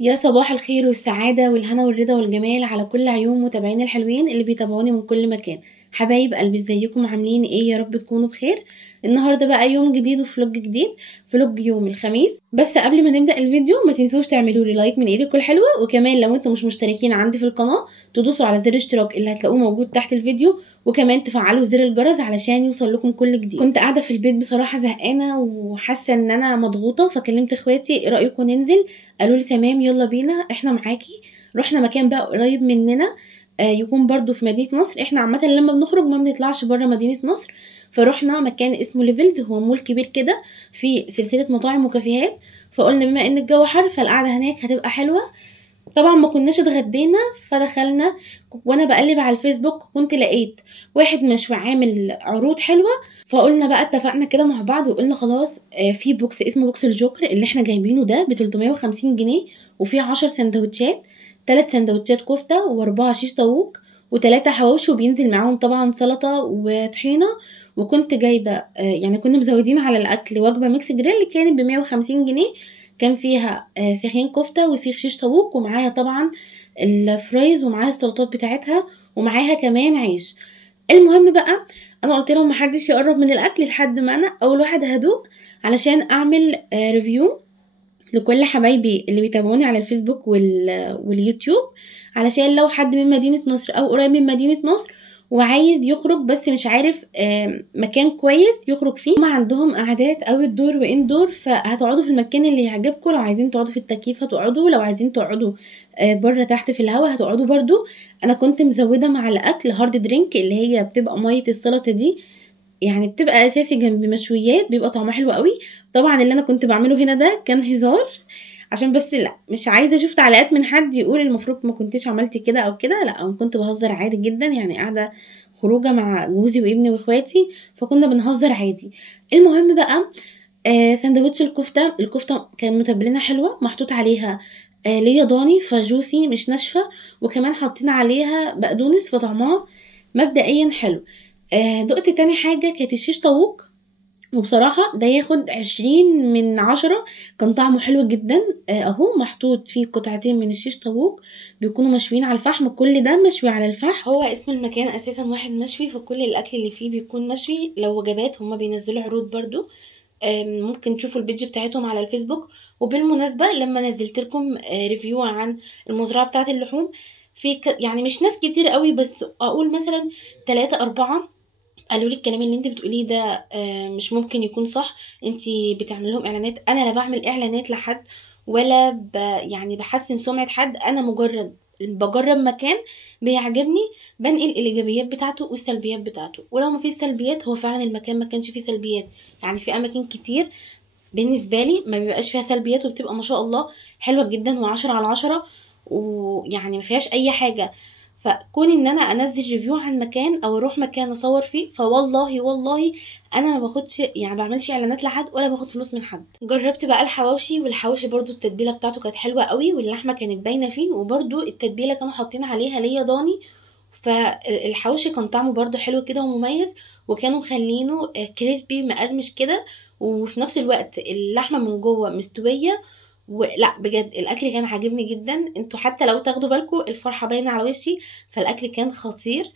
يا صباح الخير والسعادة والهنا والرضا والجمال على كل عيون متابعين الحلوين اللي بيتابعوني من كل مكان. حبايب قلبي، ازيكم عاملين ايه؟ يا رب تكونوا بخير. النهارده بقى يوم جديد وفلوج جديد، فلوج يوم الخميس. بس قبل ما نبدأ الفيديو ما تنسوش تعملوا لي لايك من ايديكم الحلوة، وكمان لو انتم مش مشتركين عندي في القناة تدوسوا على زر اشتراك اللي هتلاقوه موجود تحت الفيديو، وكمان تفعلوا زر الجرس علشان يوصل لكم كل جديد. كنت قاعدة في البيت بصراحة زهقانة وحاسة ان انا مضغوطة، فكلمت اخواتي ايه رأيكم ننزل؟ قالوا لي تمام يلا بينا احنا معاكي. رحنا مكان بقى قريب مننا، يكون برضو في مدينة نصر. احنا عامة لما بنخرج ما بنطلعش بره مدينة نصر، فروحنا مكان اسمه ليفلز، هو مول كبير كده في سلسلة مطاعم وكافيهات. فقلنا بما ان الجو حر فالقعدة هناك هتبقى حلوة. طبعا ما كناش اتغدينا فدخلنا، وانا بقلب على الفيسبوك كنت لقيت واحد مشوي عامل عروض حلوة. فقلنا بقى اتفقنا كده مع بعض وقلنا خلاص، في بوكس اسمه بوكس الجوكر اللي احنا جايبينه ده ب 350 جنيه، وفيه 10 سندوتشات، 3 سندوتشات كفتة و4 شيش طاووق و3 حواوشي، وبينزل معاهم طبعا سلطة وطحينة. وكنت جايبة يعني كنا مزودين على الأكل وجبة ميكس جريل كانت ب150 جنيه، كان فيها سيخين كفتة وسيخ شيش طاووق، ومعاها طبعا الفرايز ومعاها السلطات بتاعتها ومعاها كمان عيش. المهم بقى انا قلت لهم محدش يقرب من الاكل لحد ما انا اول واحد هدوق، علشان اعمل ريفيو لكل حبايبي اللي بيتابعوني على الفيسبوك واليوتيوب، علشان لو حد من مدينة نصر او قريب من مدينة نصر وعايز يخرج بس مش عارف مكان كويس يخرج فيه. هما عندهم قعدات اوت دور وان دور، فهتقعدوا في المكان اللي يعجبكم. لو عايزين تقعدوا في التكييف هتقعدوا، لو عايزين تقعدوا بره تحت في الهواء هتقعدوا برضو. انا كنت مزوده مع الاكل هارد درينك اللي هي بتبقى ميه السلطه دي، يعني بتبقى اساسي جنب مشويات، بيبقى طعمها حلو قوي. طبعا اللي انا كنت بعمله هنا ده كان هزار، عشان بس لا مش عايزه اشوف تعليقات من حد يقول المفروض ما كنتش عملتي كده او كده. لا انا كنت بهزر عادي جدا، يعني قاعده خروجه مع جوزي وابني واخواتي فكنا بنهزر عادي. المهم بقى سندوتش الكفته كان متبلينه حلوه، محطوط عليها ليا ضاني فجوسي مش ناشفه، وكمان حاطين عليها بقدونس فطعمها مبدئيا حلو. دقت تاني حاجه كانت الشيش طاووق، وبصراحة ده ياخد 20 من 10. كان طعمه حلو جدا. اهو محطوط فيه قطعتين من الشيش طاووق بيكونوا مشويين على الفحم، كل ده مشوي على الفحم. هو اسم المكان اساسا واحد مشوي، فكل الاكل اللي فيه بيكون مشوي. لو وجبات هما بينزلوا عروض برضو، ممكن تشوفوا البيج بتاعتهم على الفيسبوك. وبالمناسبة لما نزلت لكم ريفيو عن المزرعة بتاعة اللحوم، في يعني مش ناس كتير قوي، بس اقول مثلا 3-4 قالوا لي الكلام اللي انت بتقوليه ده مش ممكن يكون صح، انت بتعمل لهم اعلانات. انا لا بعمل اعلانات لحد ولا يعني بحسن سمعة حد، انا مجرد بجرب مكان بيعجبني، بنقل الايجابيات بتاعته والسلبيات بتاعته. ولو ما فيش سلبيات هو فعلا المكان ما كانش فيه سلبيات، يعني في اماكن كتير بالنسبة لي ما بيبقاش فيها سلبيات وبتبقى ما شاء الله حلوة جدا و10 على 10، ويعني ما فيهاش اي حاجة. فكون ان انا انزل ريفيو عن مكان او اروح مكان اصور فيه، فوالله والله انا ما باخدش يعني بعملش اعلانات لحد ولا باخد فلوس من حد. جربت بقى الحواوشي، والحواوشي برضو التتبيله بتاعته كانت حلوه قوي، واللحمه كانت باينه فيه، وبرضو التتبيله كانوا حاطين عليها ليا ضاني. فالحواوشي كان طعمه برضو حلو كده ومميز، وكانوا مخلينه كريسبي مقرمش كده، وفي نفس الوقت اللحمه من جوه مستويه. ولا بجد الاكل كان عاجبني جدا. انتوا حتى لو تاخدوا بالكم الفرحه باينه على وشي، فالاكل كان خطير.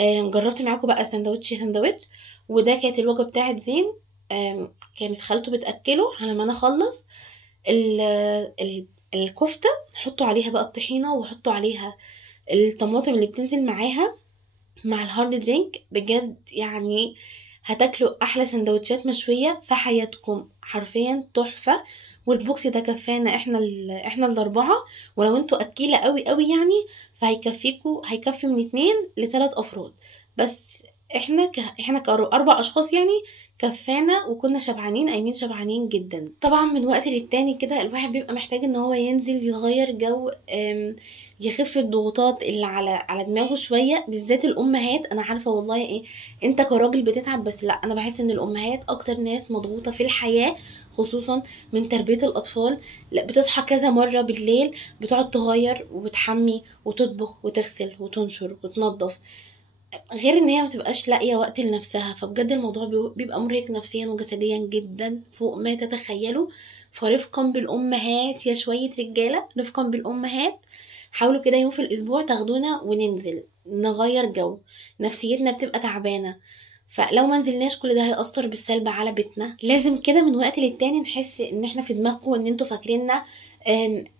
جربت معاكم بقى سندوتش، وده كانت الوجبه بتاعت زين. كانت خالته بتاكله على ما انا اخلص ال ال الكفته. حطوا عليها بقى الطحينه وحطوا عليها الطماطم اللي بتنزل معاها مع الهارد درينك، بجد يعني هتاكلوا احلى سندوتشات مشويه في حياتكم، حرفيا تحفه. والبوكس ده كفانا احنا الاربعه، ولو انتوا اكيله قوي قوي يعني فهيكفيكوا، هيكفي من 2 ل3 افراد. بس احنا كاربع اشخاص يعني كفانا، وكنا شبعانين قايمين شبعانين جدا. طبعا من وقت للتاني كده الواحد بيبقى محتاج ان هو ينزل يغير جو، يخف الضغوطات اللي على دماغه شويه، بالذات الامهات. انا عارفه والله ايه، انت كراجل بتتعب، بس لا انا بحس ان الامهات اكتر ناس مضغوطه في الحياه، خصوصا من تربيه الاطفال. لا بتصحى كذا مره بالليل، بتقعد تغير وتحمي وتطبخ وتغسل وتنشر وتنظف، غير ان هي متبقاش لاقيه وقت لنفسها. فبجد الموضوع بيبقى مرهق نفسيا وجسديا جدا فوق ما تتخيلوا. فرفقا بالامهات يا شويه رجاله، رفقا بالامهات حاولوا كده يوم في الاسبوع تاخدونا وننزل نغير جو، نفسيتنا بتبقى تعبانه. فلو ما نزلناش كل ده هيأثر بالسلب على بيتنا. لازم كده من وقت للتاني نحس ان احنا في دماغكم ان انتوا فاكريننا،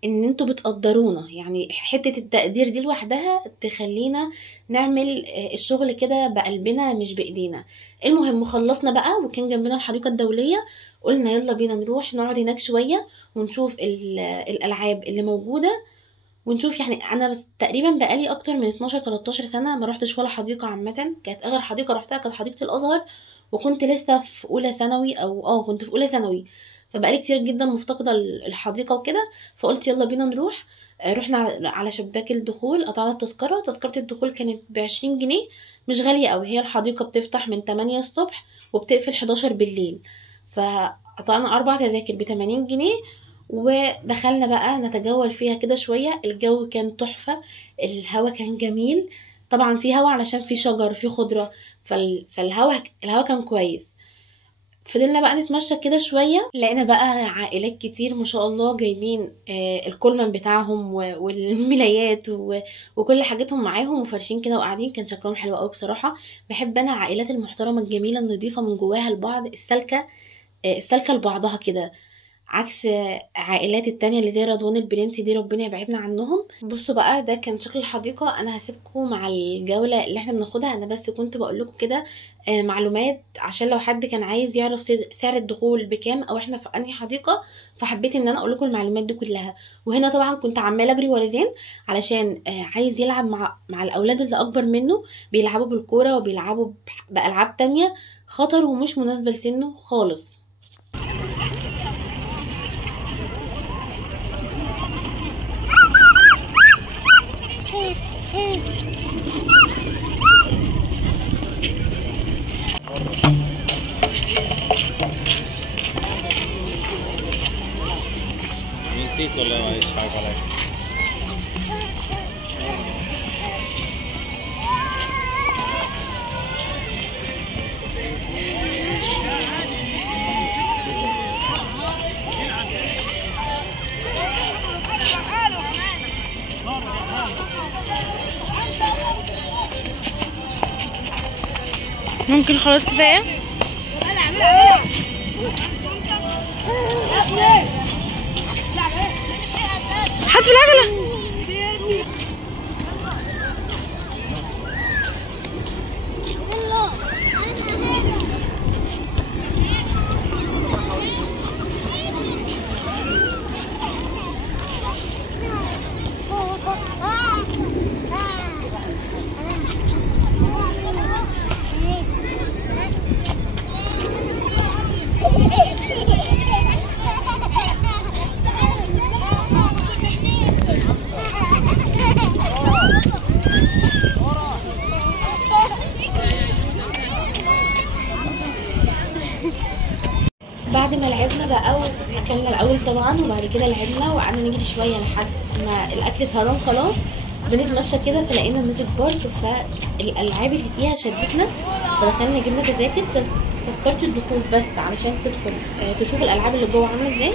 ان انتوا بتقدرونا. يعني حتة التقدير دي لوحدها تخلينا نعمل الشغل كده بقلبنا مش بايدينا. المهم خلصنا بقى وكان جنبنا الحديقة الدولية، قلنا يلا بينا نروح نقعد هناك شوية ونشوف الالعاب اللي موجودة، ونشوف. يعني انا بس تقريبا بقالي اكتر من 12 13 سنه ما روحتش ولا حديقه عامه. كانت اخر حديقه روحتها كانت حديقه الازهر، وكنت لسه في اولى ثانوي او كنت في اولى ثانوي. فبقالي كتير جدا مفتقده الحديقه وكده. فقلت يلا بينا نروح. رحنا على شباك الدخول، قطعنا التذكره. تذكره الدخول كانت ب20 جنيه، مش غاليه قوي. هي الحديقه بتفتح من 8 الصبح وبتقفل 11 بالليل. فقطعنا 4 تذاكر ب80 جنيه، ودخلنا بقى نتجول فيها كده شوية. الجو كان تحفة، الهوا كان جميل. طبعا في هوا علشان في شجر في خضرة، الهوا كان كويس. فضلنا بقى نتمشى كده شوية، لقينا بقى عائلات كتير ما شاء الله جايبين الكولمان بتاعهم والملايات وكل حاجتهم معاهم وفارشين كده وقاعدين. كان شكلهم حلو قوي بصراحة. بحب انا العائلات المحترمة الجميلة النظيفة من جواها البعض، السالكة لبعضها كده، عكس عائلات التانية اللي زي رضوان البرنسي دي، ربنا يبعدنا عنهم. بصوا بقى ده كان شكل الحديقة. انا هسيبكم مع الجولة اللي احنا بناخدها. انا بس كنت بقول لكم كده معلومات عشان لو حد كان عايز يعرف سعر الدخول بكام او احنا في انهي حديقة، فحبيت ان انا اقول لكم المعلومات دي كلها. وهنا طبعا كنت عمالة اجري ورا زين علشان عايز يلعب مع الاولاد اللي اكبر منه، بيلعبوا بالكورة وبيلعبوا بألعاب تانية خطر ومش مناسبة لسنه خالص. نسيت ولا ايش حاجة عليك. ممكن خلاص كفايه. حسب العجله. بعد ما لعبنا بقى واكلنا الاول طبعا، وبعد كده لعبنا وقعدنا نجري شويه لحد ما الاكل اتهضم خلاص. بنتمشى كده فلقينا ماجيك بارك، فالالعاب اللي فيها شدتنا فدخلنا جبنا تذكره الدخول بس علشان تدخل تشوف الالعاب اللي جوه عامله ازاي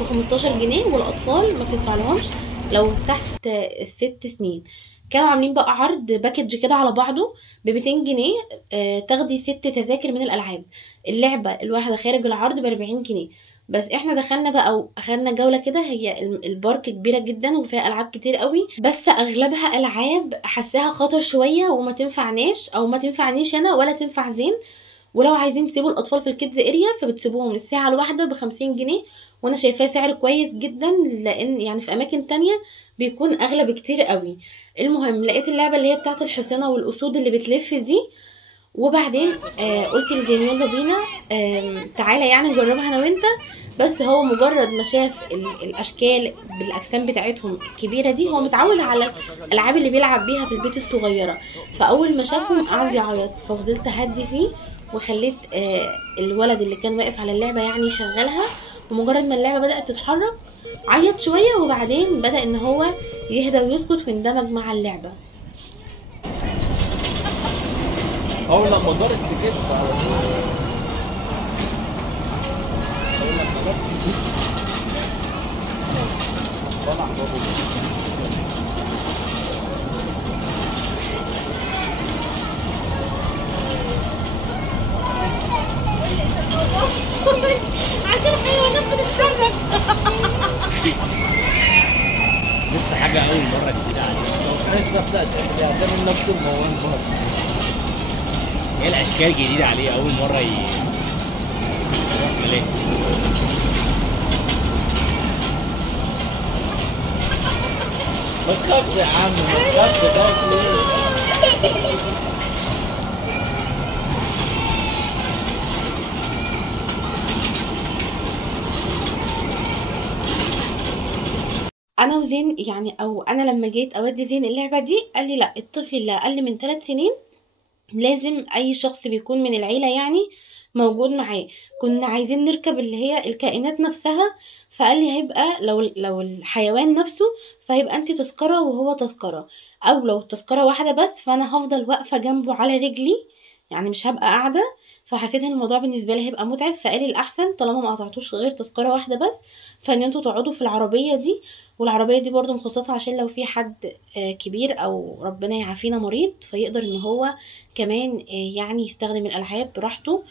ب15 جنيه. والاطفال ما بتدفعلهمش لو تحت ال6 سنين. كانوا عاملين بقى عرض باكج كده على بعضه ب200 جنيه، تاخدي 6 تذاكر من الالعاب. اللعبه الواحده خارج العرض ب40 جنيه. بس احنا دخلنا بقى واخدنا جوله كده. هي البارك كبيره جدا وفيها العاب كتير قوي، بس اغلبها العاب حساها خطر شويه وما تنفعناش او ما تنفعنيش انا ولا تنفع زين. ولو عايزين تسيبوا الاطفال في الكيدز اريا فبتسيبوهم الساعه الواحده ب50 جنيه، وانا شايفاه سعر كويس جدا، لان يعني في اماكن تانية بيكون اغلى بكتير قوي. المهم لقيت اللعبه اللي هي بتاعه الحصانه والاسود اللي بتلف دي، وبعدين قلت لزين يلا بينا تعالى يعني نجربها انا وانت. بس هو مجرد ما شاف الاشكال بالاجسام بتاعتهم الكبيره دي، هو متعود على الالعاب اللي بيلعب بيها في البيت الصغيره. فاول ما شافهم قعد يعيط، ففضلت اهدي فيه وخليت الولد اللي كان واقف على اللعبه يعني يشغلها. ومجرد ما اللعبه بدات تتحرك عيط شويه، وبعدين بدا ان هو يهدى ويسكت ويندمج مع اللعبه. اول لما جرت سكت عشان الحيوانات بتتحرك. لسه حاجة أول مرة جديدة عليك، لو كانت ثابتة هتعمل نفس الموال برضه. هي الأشكال جديدة عليه، أول مرة يروح عليه. ما تخافش يا عم، ما تخافش، خايف ليه؟ انا وزين يعني، او انا لما جيت اودي زين اللعبه دي قال لي لا، الطفل اللي اقل من 3 سنين لازم اي شخص بيكون من العيله يعني موجود معاه. كنا عايزين نركب اللي هي الكائنات نفسها، فقال لي هيبقى لو الحيوان نفسه فهيبقى انت تذكره وهو تذكره، او لو تذكره واحده بس فانا هفضل واقفه جنبه على رجلي، يعني مش هبقى قاعده. فحسيت ان الموضوع بالنسبه لي هيبقى متعب، فقال لي الاحسن طالما ما قطعتوش غير تذكره واحده بس، فان انتوا تقعدوا في العربيه دي. والعربيه دي برضو مخصصه عشان لو في حد كبير او ربنا يعافينا مريض فيقدر ان هو كمان يعني يستخدم الالعاب براحته.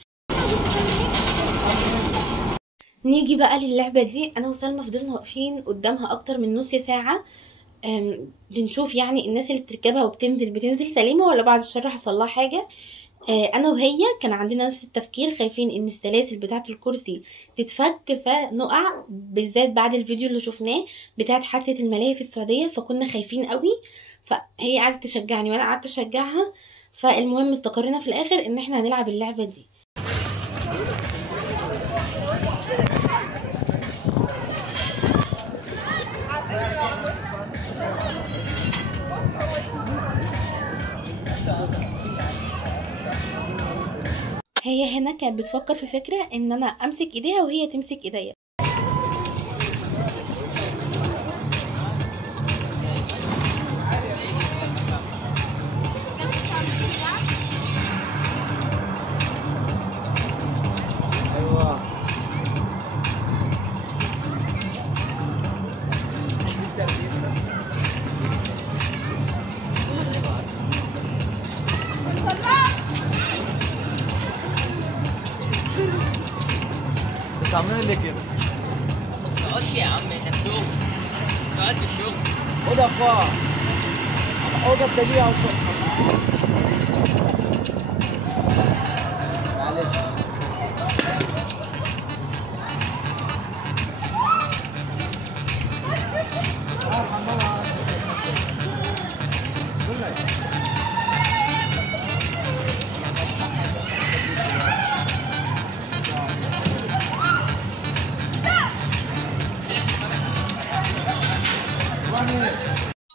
نيجي بقى للعبه دي، انا وسلمى فضلنا واقفين قدامها اكتر من نص ساعه، بنشوف يعني الناس اللي بتركبها بتنزل سليمه ولا بعد الشر حصل لها حاجه. انا وهي كان عندنا نفس التفكير، خايفين ان السلاسل بتاعه الكرسي تتفك فنقع، بالذات بعد الفيديو اللي شفناه بتاعه حادثه الملاهي في السعوديه، فكنا خايفين قوي. فهي قعدت تشجعني وانا قعدت اشجعها، فالمهم استقرينا في الاخر ان احنا هنلعب اللعبه دي. هي هنا كانت بتفكر في فكرة ان انا امسك ايديها وهي تمسك ايديا. بتعملوا ليه كده؟ تقعدش يا عم، انت في شغل، تقعد في الشغل. اوضه فوق، اوضه بتجي على الصبح. معلش.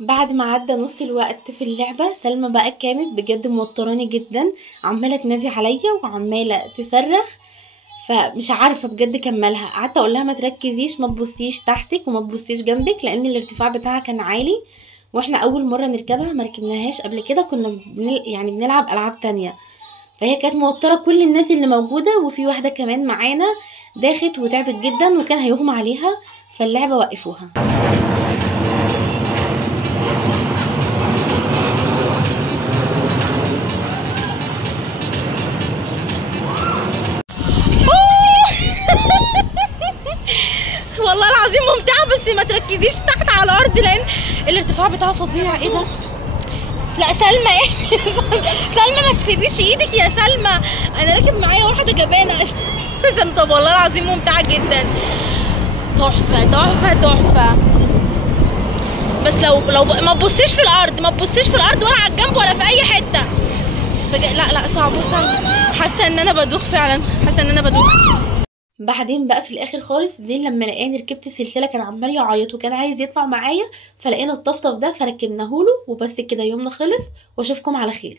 بعد ما عدى نص الوقت في اللعبة، سلمى بقى كانت بجد موتراني جدا، عمالة تنادي عليا وعمالة تصرخ، فمش عارفة بجد كملها. قعدت اقول لها ما تركزيش، ما تبصيش تحتك وما تبصيش جنبك، لان الارتفاع بتاعها كان عالي واحنا اول مرة نركبها، ما ركبناهاش قبل كده، كنا يعني بنلعب العاب تانية. فهي كانت موترة كل الناس اللي موجودة، وفي واحدة كمان معانا داخت وتعبت جدا وكان هيغمى عليها، فاللعبة وقفوها. والله العظيم ممتعة، بس ما تركزيش تحت على الارض لان الارتفاع بتاعها فظيع. ايه ده؟ لا سلمى، ايه سلمى ما تسيبيش ايدك يا سلمى، انا راكب معايا واحدة جبانة بس انت والله العظيم ممتعة جدا، تحفة تحفة تحفة. بس لو ما تبصيش في الارض، ما تبصيش في الارض ولا على الجنب ولا في اي حتة. لا صعب، حاسة ان انا بدوخ فعلا، حاسة ان انا بدوخ. بعدين بقى في الاخر خالص زين لما لقاني ركبت السلسله كان عمال يعيط وكان عايز يطلع معايا، فلقينا الطفطف ده فركبناه له وبس كده، يومنا خلص واشوفكم على خير.